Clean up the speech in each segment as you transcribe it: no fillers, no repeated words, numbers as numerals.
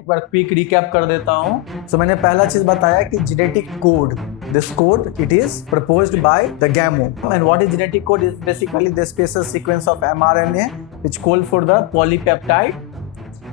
एक बार quick recap कर देता हूँ। सो मैंने पहला चीज बताया कि genetic code, this code it is proposed by the Gamow, and what is genetic code is basically the special sequence of mRNA which code for the polypeptide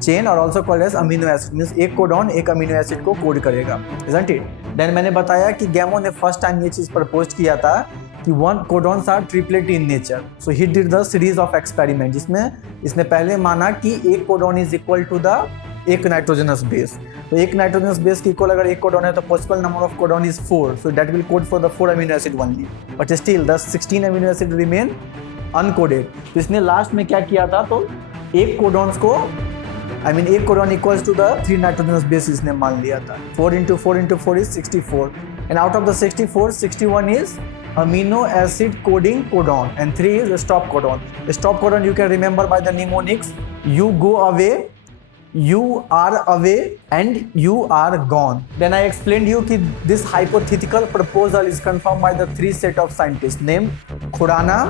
chain और also called as amino acid, means एक codon एक amino acid को code करेगा, isn't it. Then मैंने बताया कि गैमो ने first time ये चीज प्रपोज किया था कि one codons are triplet in nature. So he did the series of experiment, जिसमें इसने पहले माना कि एक codon is equal to the एक नाइट्रोजनस बेस। तो एक नाइट्रोजनस बेस की इक्वल अगर एक कोडॉन है तो possible number of codon is 4, so that will code for the 4 amino acid only, but still the 16 amino acid remain uncoded. तो इसने लास्ट में क्या किया था, तो एक कोडॉन्स को एक codon equals to the 3 nitrogenous base इसने मान लिया था। 4 into 4 into 4 is 64, and out of the 64, 61 is amino acid coding codon and 3 is stop codon. The stop codon you can remember by the mnemonics: you go away, you are away, and you are gone. Then I explained you that this hypothetical proposal is confirmed by the 3 set of scientists named Khorana,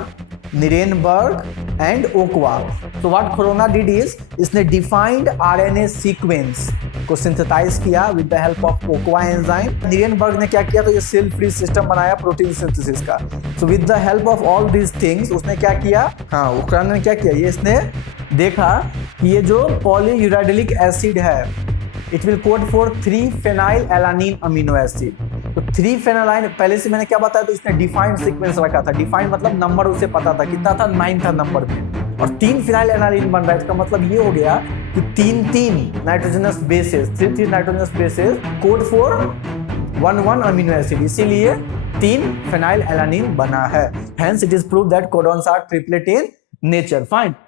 Nirenberg and Okwa. So what Khorana did is इसने defined RNA sequence को synthesize किया with the help of Okwa enzyme. Nirenberg ने क्या किया, तो ये cell free system बनाया protein synthesis का. So with the help of all these things उसने क्या किया, Okwa ने क्या किया, ये इसने देखा कि ये जो polyuridylic acid है it will code for 3-phenylalanine amino acid. तो 3-phenylalanine पहले से मैंने क्या बताया, तो इसने डिफाइंड सीक्वेंस रखा था। डिफाइंड मतलब नंबर उसे पता था, कितना था, 9 था नंबर पे, और 3-phenylalanine बन रहा है। इसका मतलब ये हो गया कि 3 nitrogenous bases, 3 nitrogenous bases code for 1 amino acid, इसीलिए 3-phenylalanine बना है। Hence it is proved that codons are triplet in nature. Fine.